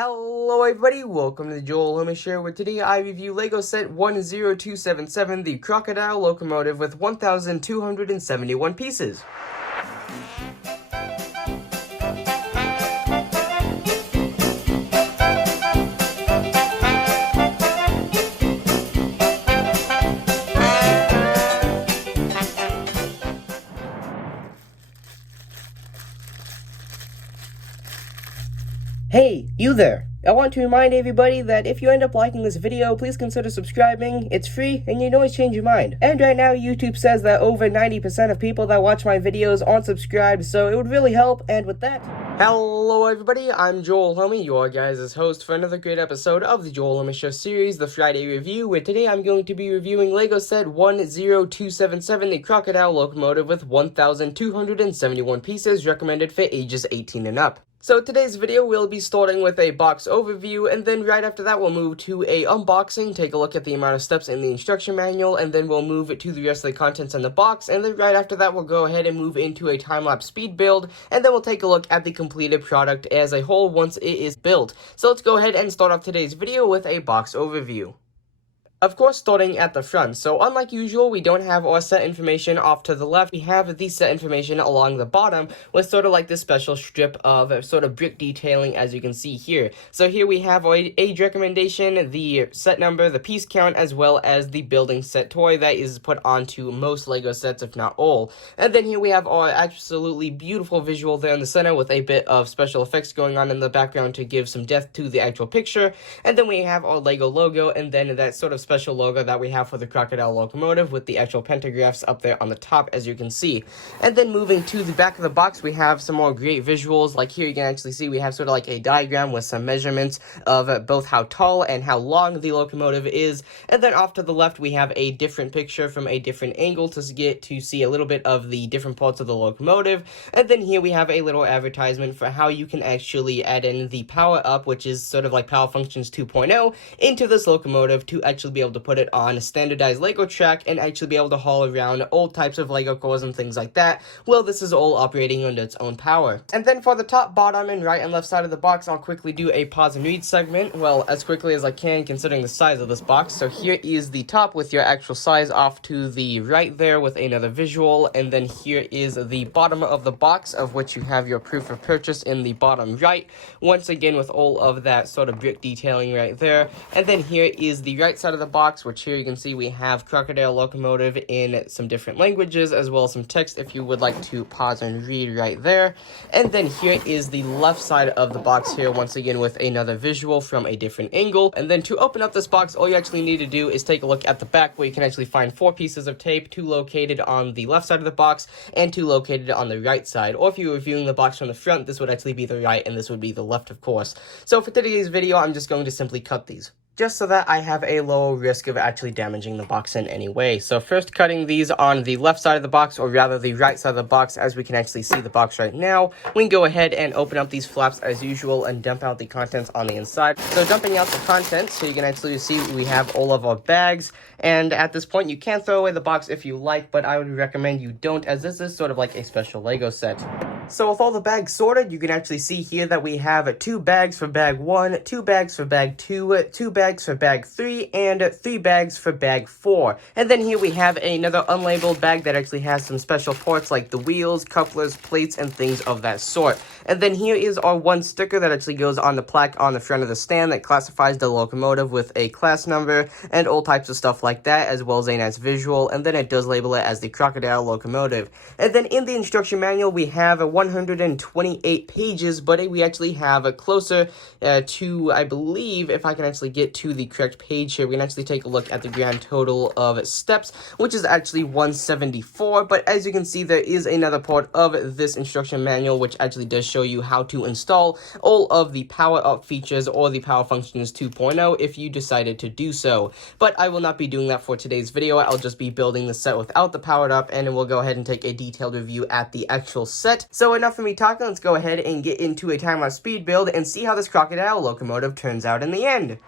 Hello everybody, welcome to the Joel Homer Show, where today I review LEGO set 10277, the Crocodile Locomotive with 1,271 pieces. Hey, you there! I want to remind everybody that if you end up liking this video, please consider subscribing. It's free, and you can always change your mind. And right now, YouTube says that over 90% of people that watch my videos aren't subscribed, so it would really help, and with that... Hello everybody, I'm Joel Homie, your guys' host for another great episode of the Joel Homie Show series, the Friday Review, where today I'm going to be reviewing LEGO set 10277, the Crocodile Locomotive with 1,271 pieces, recommended for ages 18 and up. So today's video will be starting with a box overview, and then right after that we'll move to a unboxing, take a look at the amount of steps in the instruction manual, and then we'll move to the rest of the contents in the box, and then right after that we'll go ahead and move into a time-lapse speed build, and then we'll take a look at the completed product as a whole once it is built. So let's go ahead and start off today's video with a box overview. Of course, starting at the front. So unlike usual, we don't have our set information off to the left. We have the set information along the bottom with sort of like this special strip of sort of brick detailing, as you can see here. So here we have our age recommendation, the set number, the piece count, as well as the building set toy that is put onto most LEGO sets, if not all. And then here we have our absolutely beautiful visual there in the center with a bit of special effects going on in the background to give some depth to the actual picture. And then we have our LEGO logo, and then that sort of special logo that we have for the Crocodile Locomotive with the actual pentagraphs up there on the top, as you can see. And then moving to the back of the box, we have some more great visuals. Like here you can actually see we have sort of like a diagram with some measurements of both how tall and how long the locomotive is. And then off to the left we have a different picture from a different angle to get to see a little bit of the different parts of the locomotive. And then here we have a little advertisement for how you can actually add in the power up, which is sort of like Power Functions 2.0, into this locomotive to actually be able to put it on a standardized LEGO track and actually be able to haul around all types of LEGO cores and things like that. Well, this is all operating under its own power. And then for the top, bottom, and right and left side of the box, I'll quickly do a pause and read segment. Well, as quickly as I can considering the size of this box. So here is the top with your actual size off to the right there with another visual. And then here is the bottom of the box, of which you have your proof of purchase in the bottom right. Once again with all of that sort of brick detailing right there. And then here is the right side of the box, which here you can see we have Crocodile Locomotive in some different languages, as well as some text if you would like to pause and read right there. And then here is the left side of the box here, once again with another visual from a different angle. And then to open up this box, all you actually need to do is take a look at the back, where you can actually find 4 pieces of tape, 2 located on the left side of the box and 2 located on the right side. Or if you were viewing the box from the front, this would actually be the right and this would be the left, of course. So for today's video, I'm just going to simply cut these, just so that I have a low risk of actually damaging the box in any way. So first cutting these on the left side of the box, or rather the right side of the box, as we can actually see the box right now. We can go ahead and open up these flaps as usual and dump out the contents on the inside. So dumping out the contents, so you can actually see we have all of our bags. And at this point, you can throw away the box if you like, but I would recommend you don't, as this is sort of like a special LEGO set. So with all the bags sorted, you can actually see here that we have 2 bags for bag 1, 2 bags for bag 2, 2 bags for bag 3, and 3 bags for bag 4. And then here we have another unlabeled bag that actually has some special parts like the wheels, couplers, plates, and things of that sort. And then here is our 1 sticker that actually goes on the plaque on the front of the stand that classifies the locomotive with a class number and all types of stuff like that, as well as a nice visual. And then it does label it as the Crocodile Locomotive. And then in the instruction manual, we have 128 pages, but we actually have a closer to, I believe, if I can actually get to the correct page here, we can actually take a look at the grand total of steps, which is actually 174. But as you can see, there is another part of this instruction manual which actually does show you how to install all of the power up features or the Power Functions 2.0 if you decided to do so. But I will not be doing that for today's video. I'll just be building the set without the powered up, and we'll go ahead and take a detailed review at the actual set. So enough for me talking, let's go ahead and get into a time-lapse speed build and see how this Crocodile Locomotive turns out in the end.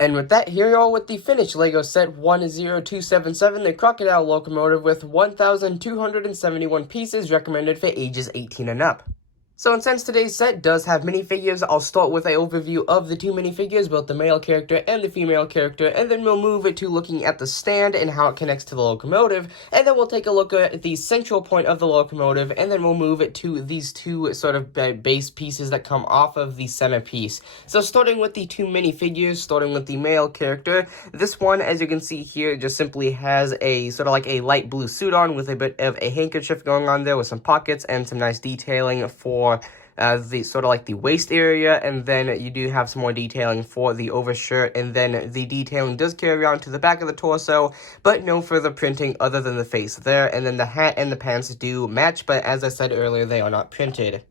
And with that, here you are with the finished LEGO set 10277, the Crocodile Locomotive with 1,271 pieces, recommended for ages 18 and up. So, and since today's set does have minifigures, I'll start with an overview of the two minifigures, both the male character and the female character, and then we'll move it to looking at the stand and how it connects to the locomotive, and then we'll take a look at the central point of the locomotive, and then we'll move it to these two sort of base pieces that come off of the centerpiece. So, starting with the two minifigures, starting with the male character, this one, as you can see here, just simply has a sort of like a light blue suit on with a bit of a handkerchief going on there with some pockets and some nice detailing for the sort of like the waist area, and then you do have some more detailing for the overshirt, and then the detailing does carry on to the back of the torso, but no further printing other than the face there, and then the hat and the pants do match, but as I said earlier, they are not printed.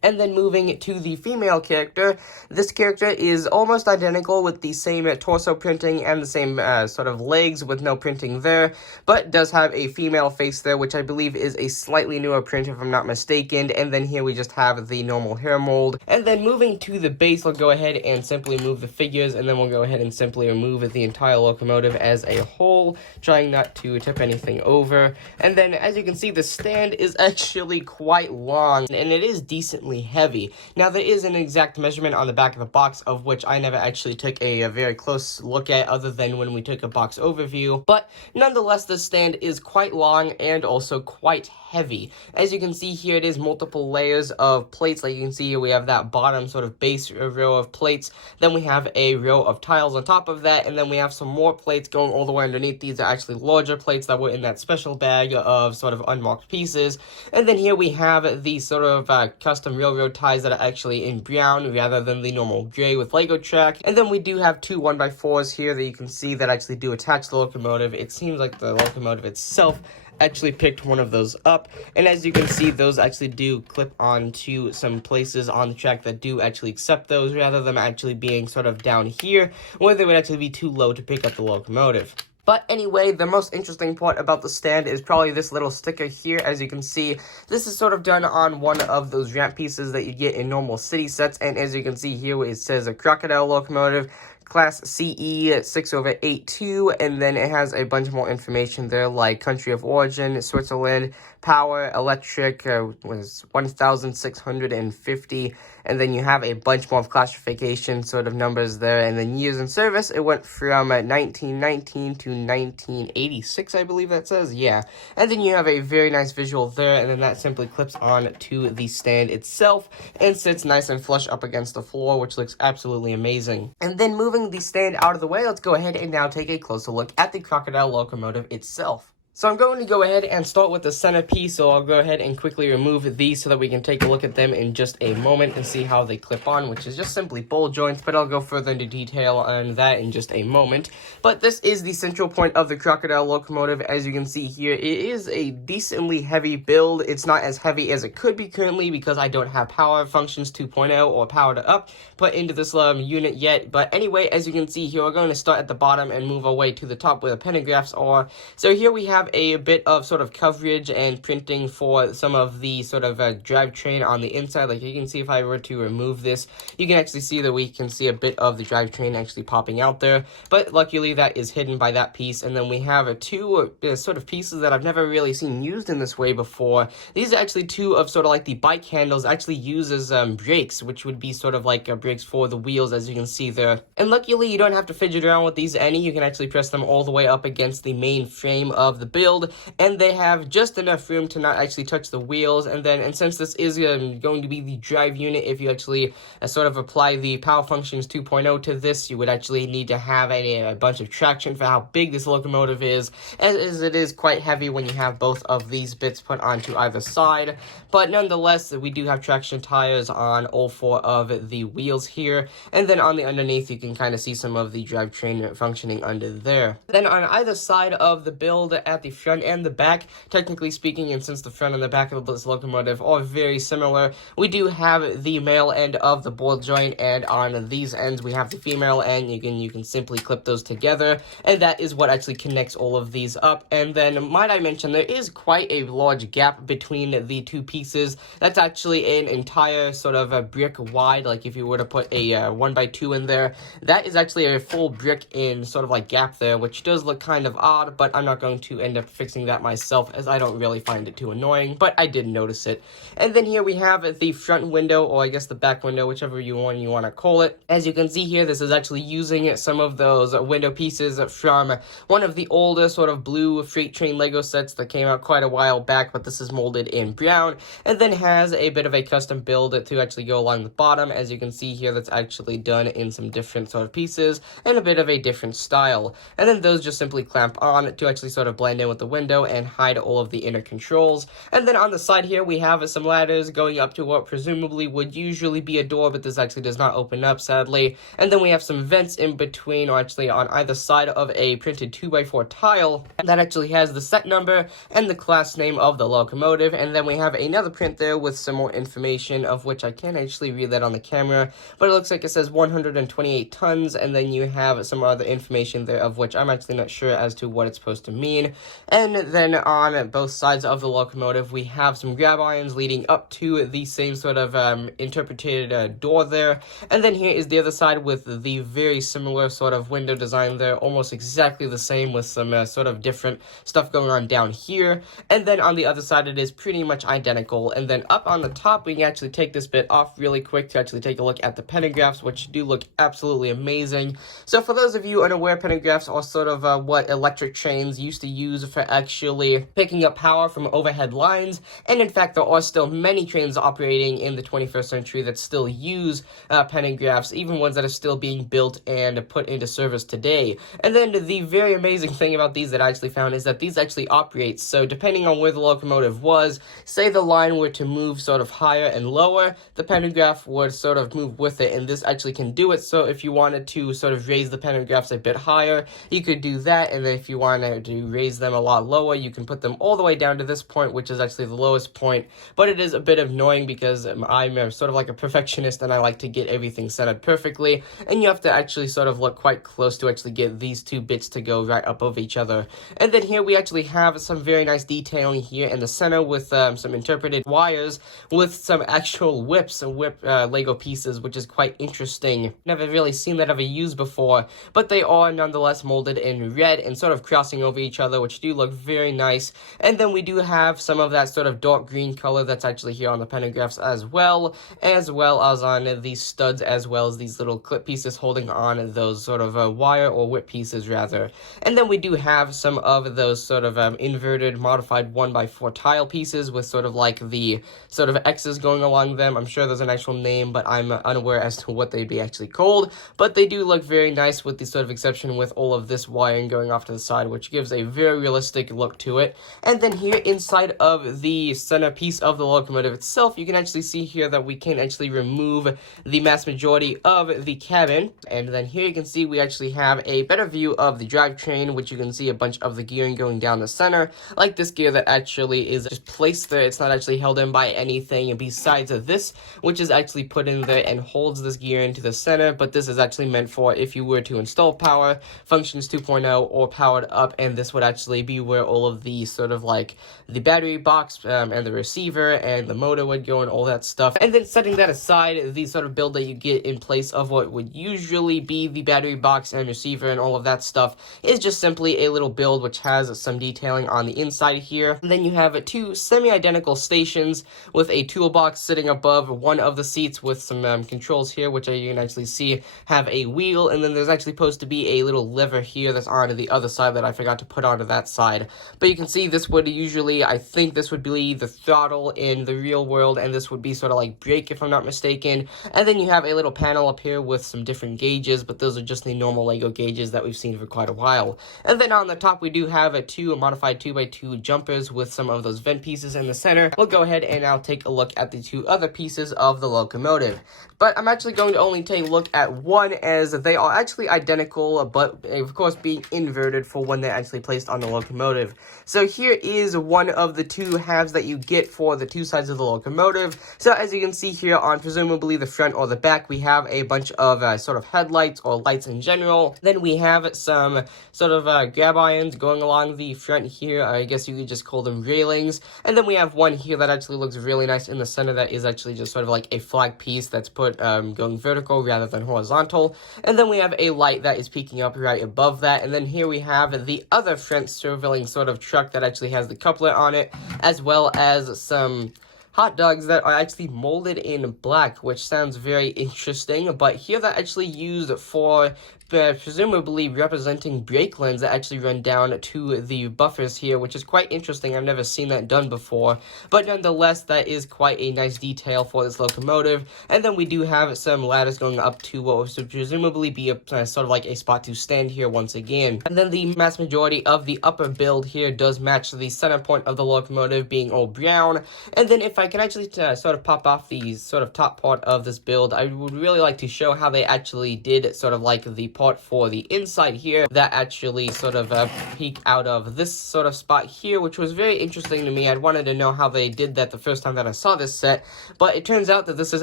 And then moving to the female character, this character is almost identical with the same torso printing and the same sort of legs with no printing there, but does have a female face there, which I believe is a slightly newer print if I'm not mistaken. And then here we just have the normal hair mold. And then moving to the base, we'll go ahead and simply move the figures, and then we'll go ahead and simply remove the entire locomotive as a whole, trying not to tip anything over. And then as you can see, the stand is actually quite long, and it is decently heavy. Now, there is an exact measurement on the back of the box, of which I never actually took a very close look at other than when we took a box overview, but nonetheless, the stand is quite long and also quite heavy. As you can see here, it is multiple layers of plates. Like you can see here, we have that bottom sort of base row of plates, then we have a row of tiles on top of that, and then we have some more plates going all the way underneath. These are actually larger plates that were in that special bag of sort of unmarked pieces. And then here we have the sort of custom railroad ties that are actually in brown rather than the normal gray with Lego track. And then we do have two 1x4s here that you can see that actually do attach to the locomotive. It seems like the locomotive itself actually picked one of those up, and as you can see, those actually do clip onto some places on the track that do actually accept those, rather than actually being sort of down here where they would actually be too low to pick up the locomotive. But anyway, the most interesting part about the stand is probably this little sticker here. As you can see, this is sort of done on one of those ramp pieces that you get in normal city sets, and as you can see here, it says a Crocodile Locomotive, Class CE 6/82, and then it has a bunch more information there, like country of origin, Switzerland, power, electric, was 1,650, and then you have a bunch more of classification sort of numbers there, and then years in service, it went from 1919 to 1986, I believe that says, yeah, and then you have a very nice visual there, and then that simply clips on to the stand itself, and sits nice and flush up against the floor, which looks absolutely amazing. And then moving the stand out of the way, let's go ahead and now take a closer look at the Crocodile Locomotive itself. So I'm going to go ahead and start with the centerpiece, so I'll go ahead and quickly remove these so that we can take a look at them in just a moment and see how they clip on, which is just simply ball joints, but I'll go further into detail on that in just a moment. But this is the central point of the Crocodile Locomotive. As you can see here, it is a decently heavy build. It's not as heavy as it could be currently because I don't have Power Functions 2.0 or Power to Up put into this unit yet. But anyway, as you can see here, we're going to start at the bottom and move our way to the top where the pentographs are. So here we have a bit of sort of coverage and printing for some of the sort of drivetrain on the inside. Like you can see, if I were to remove this, you can actually see that we can see a bit of the drivetrain actually popping out there, but luckily that is hidden by that piece. And then we have two sort of pieces that I've never really seen used in this way before. These are actually two of sort of like the bike handles actually used as brakes, which would be sort of like brakes for the wheels, as you can see there. And luckily you don't have to fidget around with these any. You can actually press them all the way up against the main frame of the build, and they have just enough room to not actually touch the wheels. And since this is going to be the drive unit, if you actually sort of apply the Power Functions 2.0 to this, you would actually need to have a bunch of traction for how big this locomotive is, as it is quite heavy when you have both of these bits put onto either side. But nonetheless, we do have traction tires on all four of the wheels here, and then on the underneath you can kind of see some of the drivetrain functioning under there. Then on either side of the build at the the front and the back. Technically speaking, and since the front and the back of this locomotive are very similar, we do have the male end of the ball joint, and on these ends we have the female end. You can simply clip those together, and that is what actually connects all of these up. And then, might I mention, there is quite a large gap between the two pieces. That's actually an entire sort of a brick wide. Like if you were to put a 1x2 in there, that is actually a full brick in sort of like gap there, which does look kind of odd, but I'm not going to end up fixing that myself, as I don't really find it too annoying, but I did notice it. And then here we have the front window, or I guess the back window, whichever you want to call it. As you can see here, this is actually using some of those window pieces from one of the older sort of blue freight train Lego sets that came out quite a while back, but this is molded in brown, and then has a bit of a custom build to actually go along the bottom. As you can see here, that's actually done in some different sort of pieces and a bit of a different style. And then those just simply clamp on to actually sort of blend in with the window and hide all of the inner controls. And then on the side here, we have some ladders going up to what presumably would usually be a door, but this actually does not open up, sadly. And then we have some vents in between, or actually on either side of a printed 2x4 tile that actually has the set number and the class name of the locomotive. And then we have another print there with some more information, of which I can't actually read that on the camera, but it looks like it says 128 tons, and then you have some other information there, of which I'm actually not sure as to what it's supposed to mean. And then on both sides of the locomotive, we have some grab irons leading up to the same sort of interpreted door there. And then here is the other side with the very similar sort of window design there, almost exactly the same, with some sort of different stuff going on down here. And then on the other side, it is pretty much identical. And then up on the top, we can actually take this bit off really quick to actually take a look at the pantographs, which do look absolutely amazing. So for those of you unaware, pantographs are sort of what electric trains used to use for actually picking up power from overhead lines. And in fact, there are still many trains operating in the 21st century that still use pantographs, even ones that are still being built and put into service today. And then the very amazing thing about these that I actually found is that these actually operate. So depending on where the locomotive was, say the line were to move sort of higher and lower, the pantograph would sort of move with it, and this actually can do it. So if you wanted to sort of raise the pantographs a bit higher, you could do that, and then if you wanted to raise them a lot lower, you can put them all the way down to this point, which is actually the lowest point. But it is a bit annoying because I'm sort of like a perfectionist, and I like to get everything set up perfectly, and you have to actually sort of look quite close to actually get these two bits to go right above each other. And then here we actually have some very nice detailing here in the center with some interpreted wires with some actual whips and whip Lego pieces, which is quite interesting. Never really seen that ever used before, but they are nonetheless molded in red and sort of crossing over each other, which do look very nice. And then we do have some of that sort of dark green color that's actually here on the pantographs as well as on these studs, as well as these little clip pieces holding on those sort of wire or whip pieces rather. And then we do have some of those sort of inverted modified 1x4 tile pieces with sort of like the sort of X's going along them. I'm sure there's an actual name, but I'm unaware as to what they'd be actually called. But they do look very nice, with the sort of exception with all of this wiring going off to the side, which gives a very realistic look to it. And then here inside of the center piece of the locomotive itself, you can actually see here that we can actually remove the mass majority of the cabin. And then here you can see we actually have a better view of the drivetrain, which you can see a bunch of the gearing going down the center, like this gear that actually is just placed there. It's not actually held in by anything besides this, which is actually put in there and holds this gear into the center. But this is actually meant for if you were to install power, functions 2.0 or powered up, and this would actually be where all of the sort of like the battery box and the receiver and the motor would go and all that stuff. And then setting that aside, the sort of build that you get in place of what would usually be the battery box and receiver and all of that stuff is just simply a little build which has some detailing on the inside here. And then you have two semi-identical stations with a toolbox sitting above one of the seats with some controls here, which you can actually see have a wheel, and then there's actually supposed to be a little lever here that's on the other side that I forgot to put onto that side. But you can see this would usually, I think this would be the throttle in the real world, and this would be sort of like brake if I'm not mistaken. And then you have a little panel up here with some different gauges, but those are just the normal Lego gauges that we've seen for quite a while. And then on the top we do have two modified 2x2 jumpers with some of those vent pieces in the center. We'll go ahead and I'll take a look at the two other pieces of the locomotive. But I'm actually going to only take a look at one, as they are actually identical, but of course being inverted for when they're actually placed on the locomotive. So here is one of the two halves that you get for the two sides of the locomotive. So as you can see here on presumably the front or the back, we have a bunch of sort of headlights or lights in general. Then we have some sort of grab irons going along the front here. I guess you could just call them railings. And then we have one here that actually looks really nice in the center that is actually just sort of like a flag piece that's put going vertical rather than horizontal. And then we have a light that is peeking up right above that. And then here we have the other front traveling sort of truck that actually has the coupler on it, as well as some hot dogs that are actually molded in black, which sounds very interesting. But here they're actually used for presumably representing brake lines that actually run down to the buffers here, which is quite interesting. I've never seen that done before, but nonetheless, that is quite a nice detail for this locomotive. And then we do have some ladders going up to what would presumably be a sort of like a spot to stand here once again. And then the mass majority of the upper build here does match the center point of the locomotive being all brown. And then if I can actually sort of pop off the sort of top part of this build, I would really like to show how they actually did sort of like the part for the inside here that actually sort of peek out of this sort of spot here, which was very interesting to me. I wanted to know how they did that the first time that I saw this set, but it turns out that this is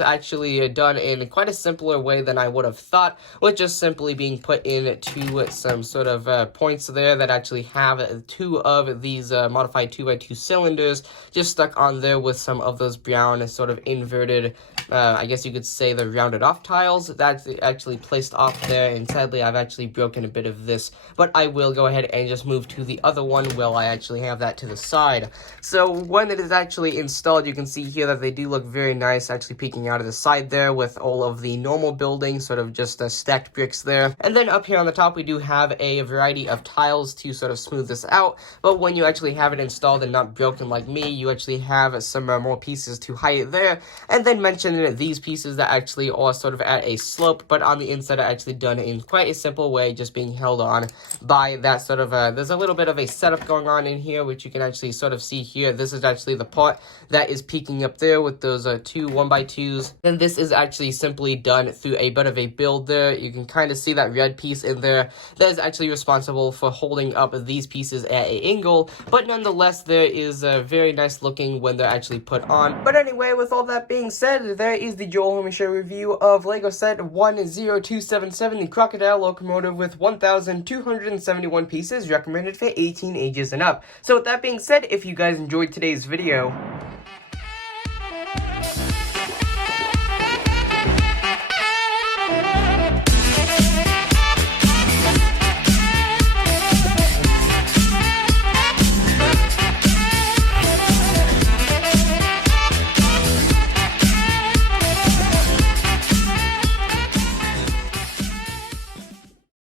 actually done in quite a simpler way than I would have thought, with just simply being put into some sort of points there that actually have two of these modified 2x2 cylinders just stuck on there with some of those brown sort of inverted, I guess you could say the rounded off tiles that's actually placed off there. And sadly, I've actually broken a bit of this, but I will go ahead and just move to the other one while I actually have that to the side. So when it is actually installed, you can see here that they do look very nice, actually peeking out of the side there with all of the normal building, sort of just stacked bricks there. And then up here on the top, we do have a variety of tiles to sort of smooth this out, but when you actually have it installed and not broken like me, you actually have some more pieces to hide it there. And then mention these pieces that actually are sort of at a slope, but on the inside are actually done in quite a simple way, just being held on by that sort of there's a little bit of a setup going on in here, which you can actually sort of see here. This is actually the part that is peeking up there with those two 1x2s. Then this is actually simply done through a bit of a build there. You can kind of see that red piece in there that is actually responsible for holding up these pieces at an angle, but nonetheless, there is very nice looking when they're actually put on. But anyway, with all that being said, there is the Joel Homie Show review of LEGO set 10277, the Crocodile Locomotive with 1,271 pieces, recommended for 18 ages and up. So with that being said, if you guys enjoyed today's video,